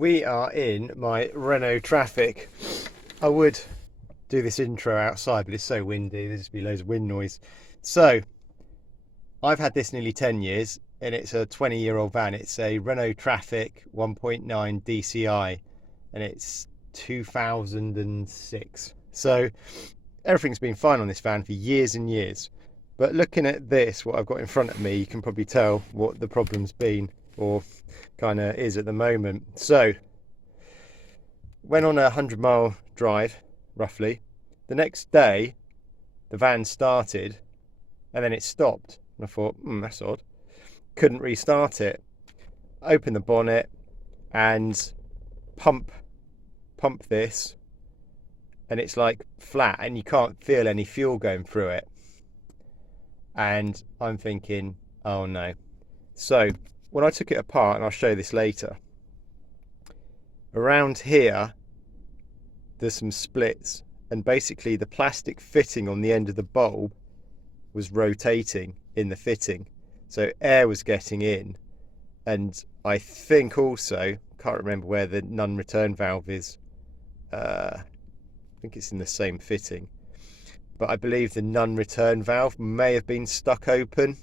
we are in my Renault Trafic. I would do this intro outside, but it's so windy, there's just be loads of wind noise. So, I've had this nearly 10 years, and it's a 20-year-old van. It's a Renault Trafic 1.9 DCI, and it's 2006. So, everything's been fine on this van for years and years. But looking at this, what I've got in front of me, you can probably tell what the problem's been, or kind of is at the moment. So, went on a 100-mile drive, roughly. The next day, the van started, and then it stopped. And I thought, that's odd. Couldn't restart it. Open the bonnet and pump this, and it's like flat, and you can't feel any fuel going through it. And I'm thinking, oh no. So when I took it apart, and I'll show this later, around here there's some splits, and basically the plastic fitting on the end of the bulb was rotating in the fitting, so air was getting in. And I think also, can't remember where the non-return valve is, I think it's in the same fitting, but I believe the non-return valve may have been stuck open,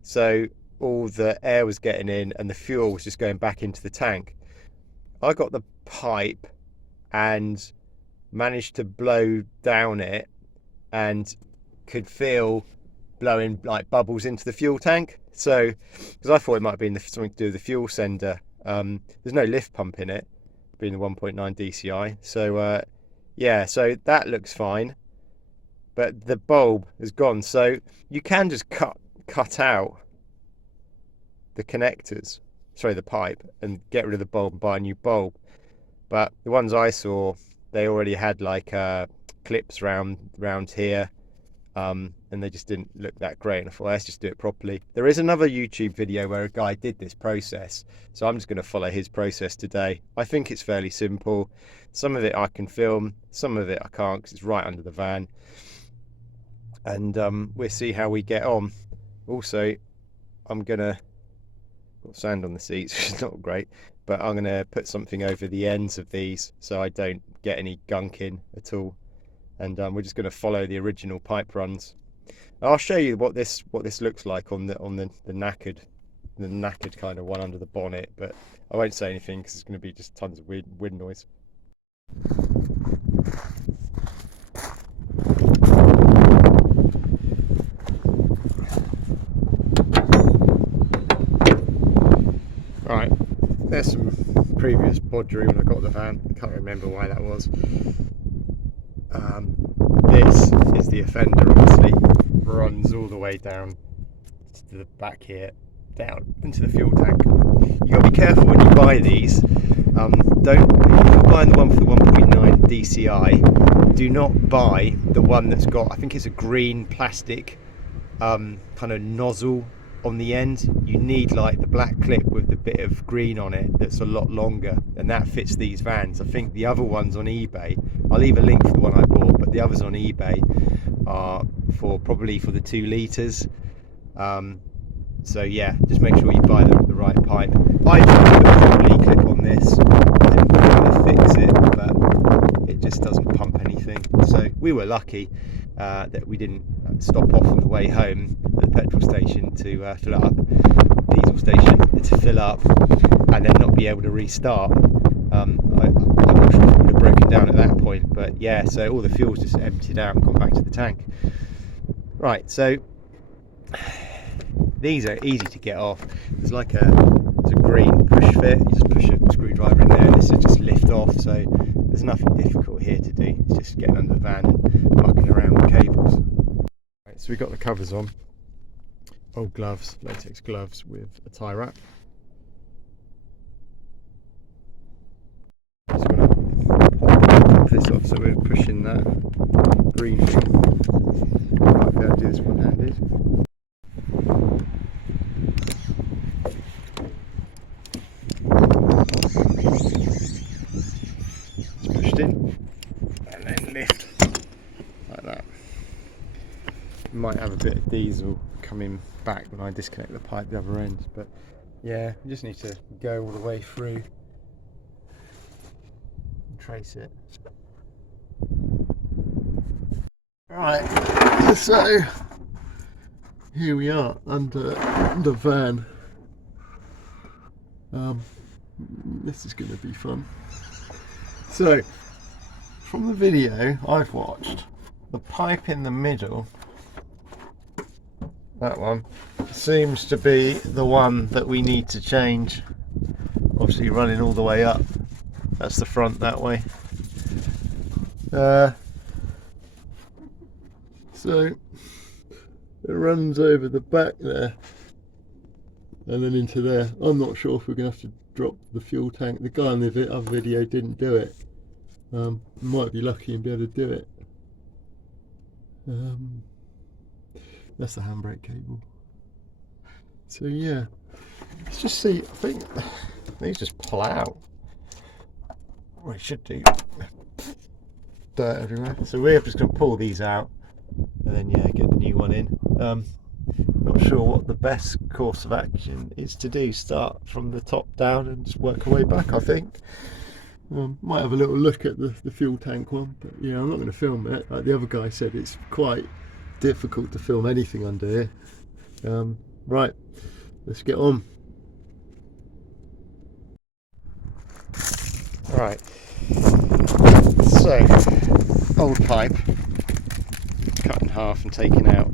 so all the air was getting in and the fuel was just going back into the tank. I got the pipe and managed to blow down it, and could feel blowing like bubbles into the fuel tank. So, because I thought it might have been something to do with the fuel sender. There's no lift pump in it, being the 1.9 DCI. So yeah, so that looks fine, but the bulb has gone. So you can just cut out the connectors, sorry, the pipe, and get rid of the bulb and buy a new bulb. But the ones I saw, they already had like clips round here, and they just didn't look that great. And I thought, let's just do it properly. There is another YouTube video where a guy did this process, so I'm just going to follow his process today. I think it's fairly simple. Some of it I can film, some of it I can't because it's right under the van. And we'll see how we get on. Also, I'm gonna got sand on the seats, which is not great, but I'm gonna put something over the ends of these so I don't get any gunk in at all. And we're just going to follow the original pipe runs. I'll show you what this looks like on the knackered kind of one under the bonnet, but I won't say anything because it's going to be just tons of wind noise. Right, there's some previous bodgery when I got the van. I can't remember why that was. This is the offender, obviously, runs all the way down to the back here, down into the fuel tank. You've got to be careful when you buy these. If you're buying the one for the 1.9 DCI, do not buy the one that's got, I think it's a green plastic kind of nozzle on the end. You need like the black clip with the bit of green on it that's a lot longer, and that fits these vans. I think the other ones on eBay, I'll leave a link for the one I bought, but the others on eBay are probably for the 2 litres. So yeah, just make sure you buy the right pipe. I tried to put a Jubilee clip on this and kind of fix it, but it just doesn't pump anything. So we were lucky that we didn't stop off on the way home at the petrol station to fill up, diesel station to fill up, and then not be able to restart. I'm not sure if it would have broken down at that point, but yeah, so all the fuel's just emptied out and gone back to the tank. Right, so these are easy to get off. There's like it's a green push fit. You just push a screwdriver in there, and this will just lift off. So there's nothing difficult here to do. It's just getting under the van and mucking around with cables. Right, so we got the covers on. Old gloves, latex gloves with a tie wrap. Just going to pop this off, so we're pushing that green thing. Might be able to do this one-handed. It's pushed in and then lift like that. Might have a bit of diesel coming back when I disconnect the pipe the other end, but yeah, you just need to go all the way through trace it. Right, so here we are under the van. This is going to be fun. So, from the video I've watched, the pipe in the middle, that one, seems to be the one that we need to change. Obviously running all the way up. That's the front that way. So it runs over the back there and then into there. I'm not sure if we're going to have to drop the fuel tank. The guy in the other video didn't do it. Might be lucky and be able to do it. That's the handbrake cable. So yeah, let's just see. I think these just pull out. Well, it should do. Dirt everywhere. So we're just going to pull these out and then yeah, get the new one in. Not sure what the best course of action is to do. Start from the top down and just work our way back, I think. Might have a little look at the fuel tank one, but yeah, I'm not going to film it. Like the other guy said, it's quite difficult to film anything under here. Right, let's get on. Right, so old pipe cut in half and taken out.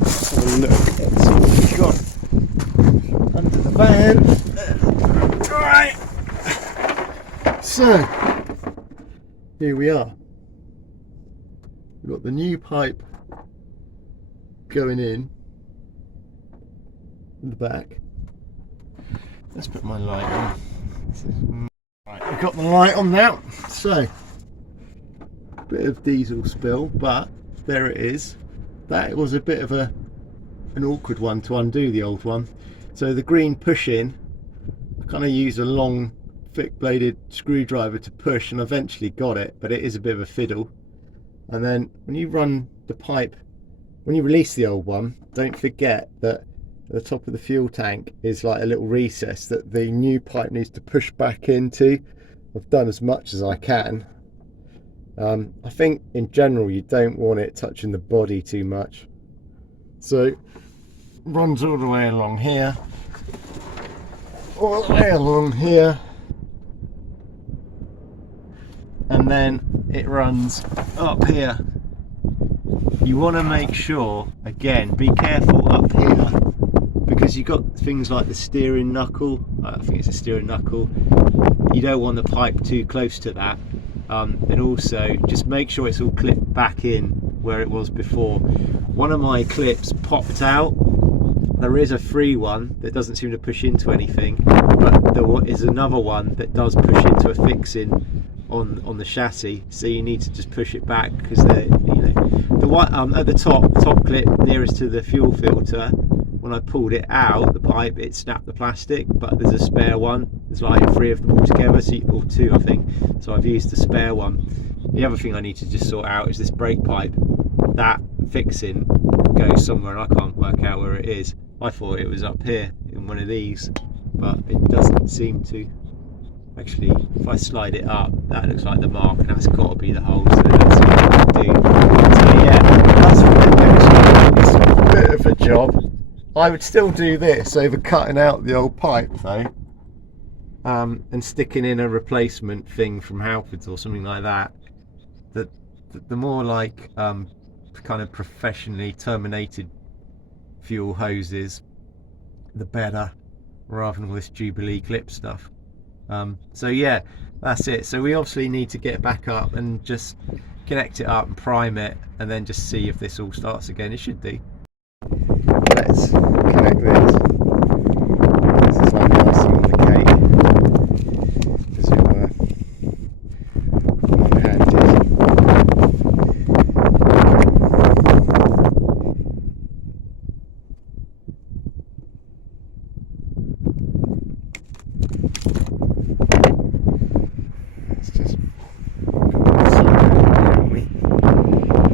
Let's have a look and see what we've got under the van. Alright, so here we are. We've got the new pipe going in the back. Let's put my light on. Right, we've got the light on now. So, bit of diesel spill, but there it is. That was a bit of an awkward one to undo, the old one. So the green push in, I kind of used a long thick bladed screwdriver to push and eventually got it, but it is a bit of a fiddle. And then when you run the pipe, when you release the old one, don't forget that at the top of the fuel tank is like a little recess that the new pipe needs to push back into. I've done as much as I can. I think in general you don't want it touching the body too much. So runs all the way along here, all the way along here, and then it runs up here. You want to make sure, again, be careful up here, because you've got things like the steering knuckle. I think it's a steering knuckle. You don't want the pipe too close to that. And also just make sure it's all clipped back in where it was before. One of my clips popped out. There is a free one that doesn't seem to push into anything, but there is another one that does push into a fixing on the chassis, so you need to just push it back, because the one at the top clip nearest to the fuel filter, when I pulled it out the pipe, it snapped the plastic, but there's a spare one. There's like 3 of them all together, or 2 I think, so I've used the spare one. The other thing I need to just sort out is this brake pipe. That fixing goes somewhere and I can't work out where it is. I thought it was up here in one of these, but it doesn't seem to. Actually, if I slide it up, that looks like the mark, and that's got to be the hole, so let's see what I can do. So yeah, that's what it looks like. It's a bit of a job. I would still do this over cutting out the old pipe though, and sticking in a replacement thing from Halfords or something like that. The more like kind of professionally terminated fuel hoses, the better, rather than all this Jubilee clip stuff. So yeah, that's it. So we obviously need to get it back up and just connect it up and prime it, and then just see if this all starts again. It should do. Let's connect this. This is like the icing on the cake, as it were. One-handed. Let's just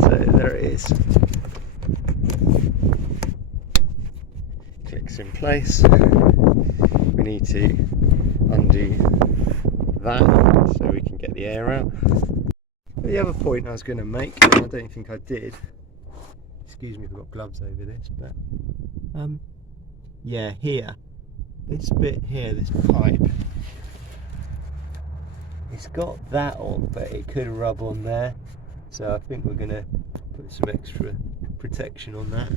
so there it is. Clicks in place. We need to undo that so we can get the air out. But the other point I was going to make, and I don't think I did, excuse me if I've got gloves over this, but yeah, here, this bit here, this pipe, it's got that on, but it could rub on there, so I think we're going to put some extra protection on that.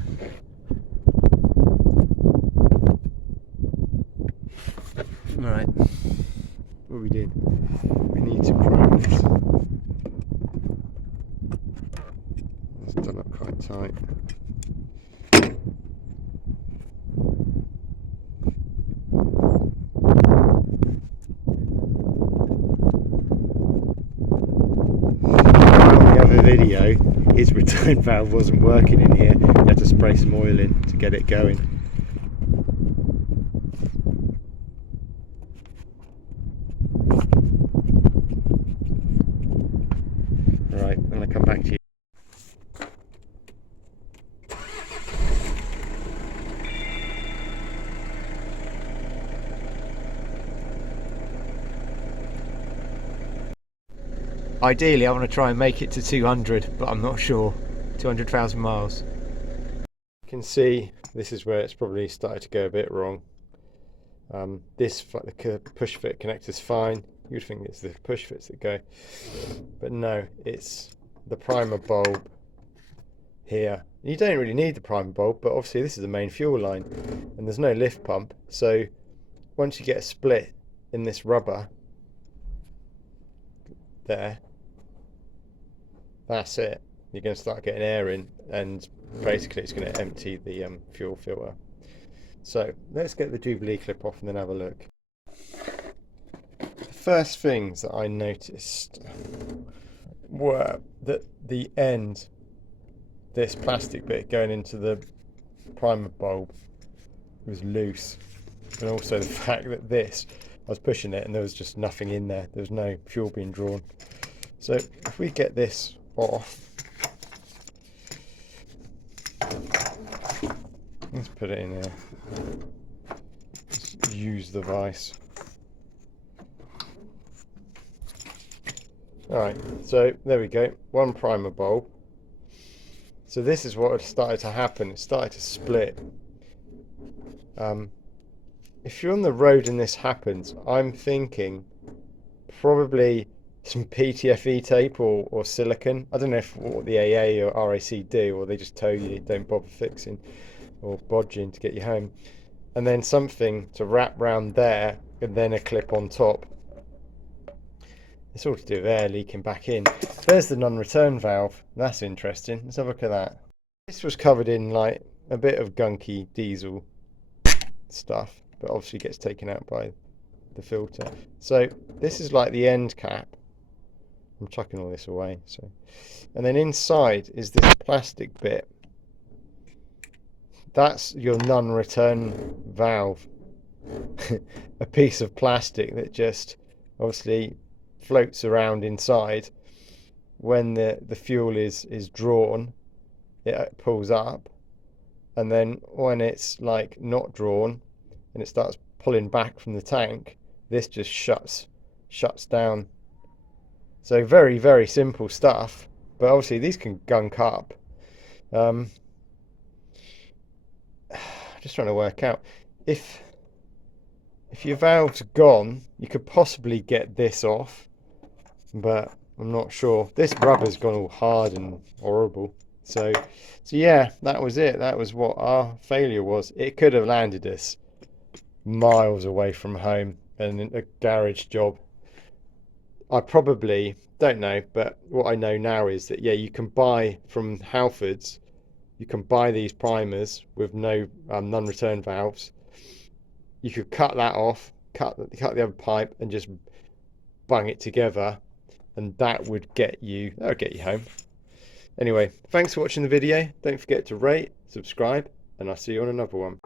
Alright, what are we doing? We need to prime this. It's done up quite tight. On the other video, his return valve wasn't working in here. You had to spray some oil in to get it going. Right, I'm going to come back to you. Ideally I want to try and make it to 200, but I'm not sure. 200,000 miles. You can see this is where it's probably started to go a bit wrong. This, the push fit connector's fine. You'd think it's the push fits that go, but no, it's the primer bulb here. You don't really need the primer bulb, but obviously this is the main fuel line and there's no lift pump, so once you get a split in this rubber there, that's it. You're going to start getting air in, and basically it's going to empty the fuel filter. So let's get the Jubilee clip off and then have a look. The first things that I noticed were that the end, this plastic bit going into the primer bulb, was loose, and also the fact that this, I was pushing it and there was just nothing in there. There was no fuel being drawn. So if we get this off, let's put it in there. Just use the vise. Alright, so there we go. One primer bulb. So this is what had started to happen. It started to split. If you're on the road and this happens, I'm thinking probably some PTFE tape or silicone. I don't know if what the AA or RAC do, or they just tell you don't bother fixing or bodging to get you home. And then something to wrap round there, and then a clip on top. It's all to do with air leaking back in. There's the non-return valve. That's interesting. Let's have a look at that. This was covered in like a bit of gunky diesel stuff, but obviously gets taken out by the filter. So this is like the end cap. I'm chucking all this away. So, and then inside is this plastic bit. That's your non-return valve. A piece of plastic that just obviously floats around inside. When the fuel is drawn, it pulls up, and then when it's like not drawn and it starts pulling back from the tank, this just shuts down. So very, very simple stuff, but obviously these can gunk up. Just trying to work out if your valve's gone, you could possibly get this off, but I'm not sure. This rubber's gone all hard and horrible. So yeah, that was it. That was what our failure was. It could have landed us miles away from home and in a garage job. I probably don't know, but what I know now is that yeah, you can buy from Halfords, you can buy these primers with no non-return valves. You could cut that off, cut the other pipe, and just bung it together, and that would get you home. Anyway, thanks for watching the video. Don't forget to rate, subscribe, and I'll see you on another one.